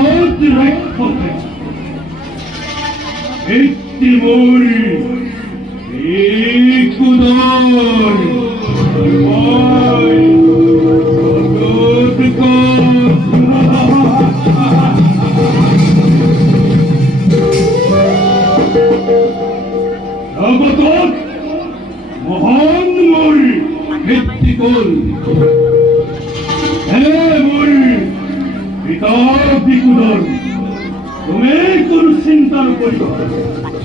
জগৎ রক্ষতে ভিত্তিমূল কুদর জগৎ মহান মূল ভিত্তিকুল হে মূল পিতা বিকুদর তুমি কোন চিন্তার করিব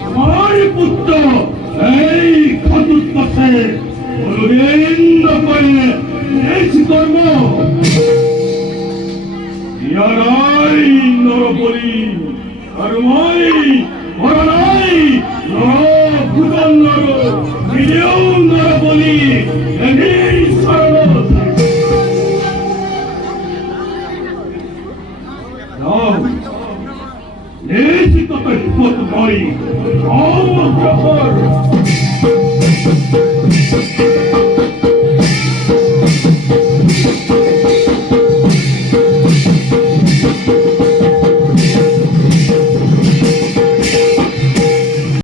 আমার পুত্র এই ঘটোৎকচে গোবিন্দ কইলে নিজ কর্ম ইয়ারাই নরবলি আর মই মরণাই নরভূতন নর বিদেও নরবলি এই সর্ব নিজ তৎপত মই অমগ্রহর